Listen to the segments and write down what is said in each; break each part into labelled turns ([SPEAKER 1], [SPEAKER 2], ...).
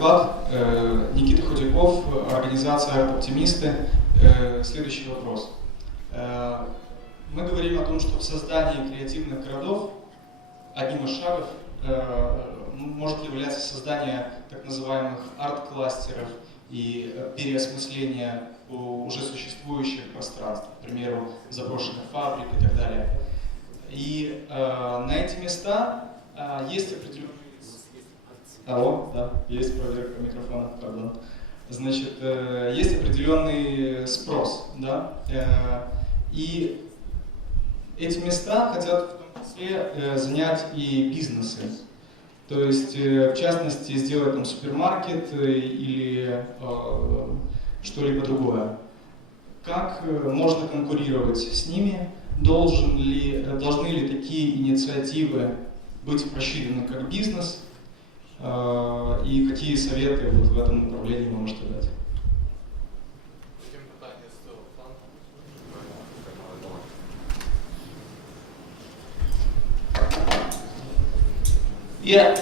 [SPEAKER 1] доклад. Э, Никита Худяков, организация «Оптимисты». Э, Следующий вопрос. Э, Мы говорим о том, что в создании креативных городов одним из шагов может являться создание так называемых арт-кластеров и переосмысление уже существующих пространств, к примеру, заброшенных фабрик и так далее. И на эти места есть определенные... Алло, да, есть проверка микрофона, пардон. Значит, э, есть определенный спрос, да, э, и эти места хотят в том числе э, занять и бизнесы. То есть, в частности, сделать там супермаркет или что-либо другое. Как можно конкурировать с ними? Должен ли, должны ли такие инициативы быть просчитаны как бизнес? Э, И какие советы вот в этом направлении вы можете дать?
[SPEAKER 2] Потім питання з цього флангу.
[SPEAKER 3] Yeah,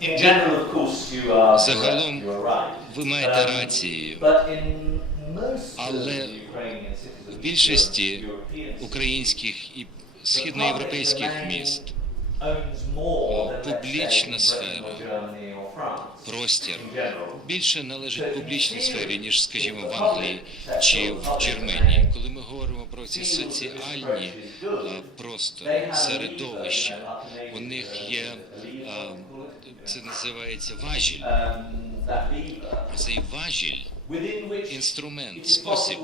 [SPEAKER 3] in general, of course, you are,
[SPEAKER 4] Загалом,
[SPEAKER 3] you are right.
[SPEAKER 4] Ви маєте
[SPEAKER 3] Um,
[SPEAKER 4] рацію.
[SPEAKER 3] But in most of
[SPEAKER 4] Але
[SPEAKER 3] the Ukrainian cities
[SPEAKER 4] В
[SPEAKER 3] of
[SPEAKER 4] більшості
[SPEAKER 3] European cities,
[SPEAKER 4] українських і
[SPEAKER 3] the
[SPEAKER 4] східноєвропейських
[SPEAKER 3] public
[SPEAKER 4] міст Публічна сфера, простір. більше належить публічній сфері, ніж, скажімо, в Англії чи в Германії. Коли ми говоримо про ці соціальні просто середовища, у них є це називається важіль.
[SPEAKER 3] Um,
[SPEAKER 4] Цей важіль інструмент, спосіб,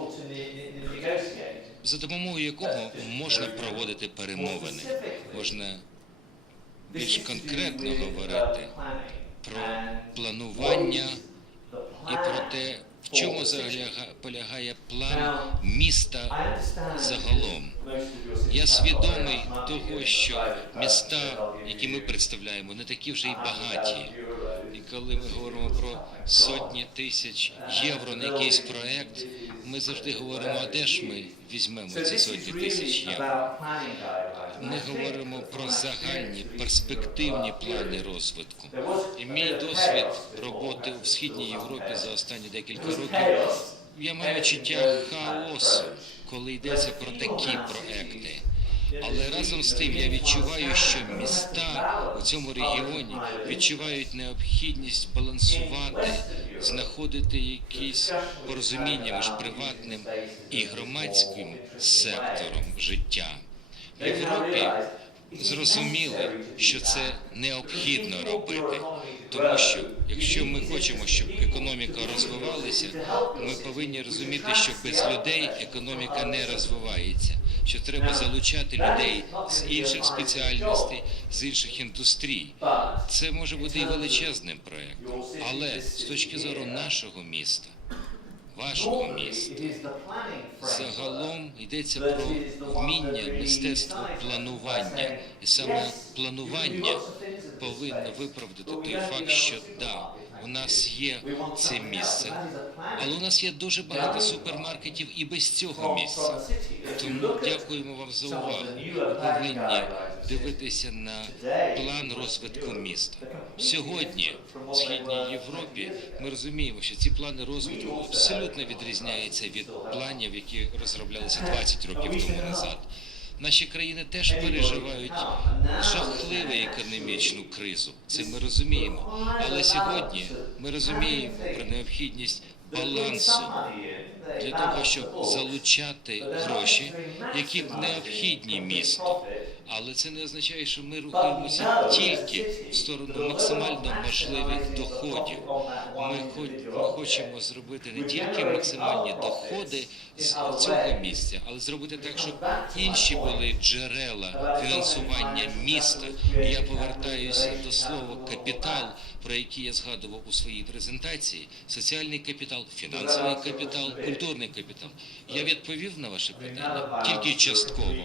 [SPEAKER 4] за допомогою якого можна проводити перемовини, можна більш конкретно говорити про планування і про те, в чому полягає план міста загалом. Я свідомий того, що міста, які ми представляємо, не такі вже й багаті. Коли ми говоримо про сотні тисяч євро на якийсь проект, ми завжди говоримо, а де ж ми візьмемо ці сотні тисяч євро. Ми говоримо про загальні перспективні плани розвитку. І мій досвід роботи в східній Європі за останні декілька років. Я маю відчуття хаосу, коли йдеться про такі проекти. Але разом з тим я відчуваю, що міста у цьому регіоні відчувають необхідність балансувати, знаходити якісь порозуміння між приватним і громадським сектором життя. В Європі зрозуміли, що це необхідно робити, тому що якщо ми хочемо, щоб економіка розвивалася, ми повинні розуміти, що без людей економіка не розвивається. Що треба залучати людей з інших спеціальностей, з інших індустрій. Це може бути і величезним проєктом, але з точки зору нашого міста, вашого міста, загалом йдеться про вміння, мистецтво планування, і саме планування повинно виправдати той факт, що да, у нас є це місце, але у нас є дуже багато супермаркетів і без цього місця. Тому дякуємо вам за увагу. Ви повинні дивитися на план розвитку міста. Сьогодні в східній Європі ми розуміємо, що ці плани розвитку абсолютно відрізняються від планів, які розроблялися 20 років тому назад. Наші країни теж переживають жахливу економічну кризу. Це ми розуміємо. Але сьогодні ми розуміємо про необхідність балансу для того, щоб залучати гроші, які необхідні місту. Але це не означає, що ми рухаємося тільки в сторону максимально можливих доходів. Ми, хоч, хочемо зробити не тільки максимальні доходи з цього місця, але зробити так, щоб інші були джерела фінансування міста. І я повертаюся до слова капітал, про який я згадував у своїй презентації: соціальний капітал, фінансовий капітал, культурний капітал. Я відповів на ваше питання тільки частково.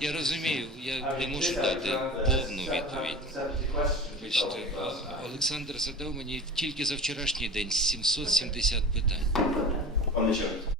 [SPEAKER 4] Я розумію, я не можу дати повну відповідь. Олександр задав мені тільки за вчорашній день 770 питань.
[SPEAKER 5] Пане Чорт,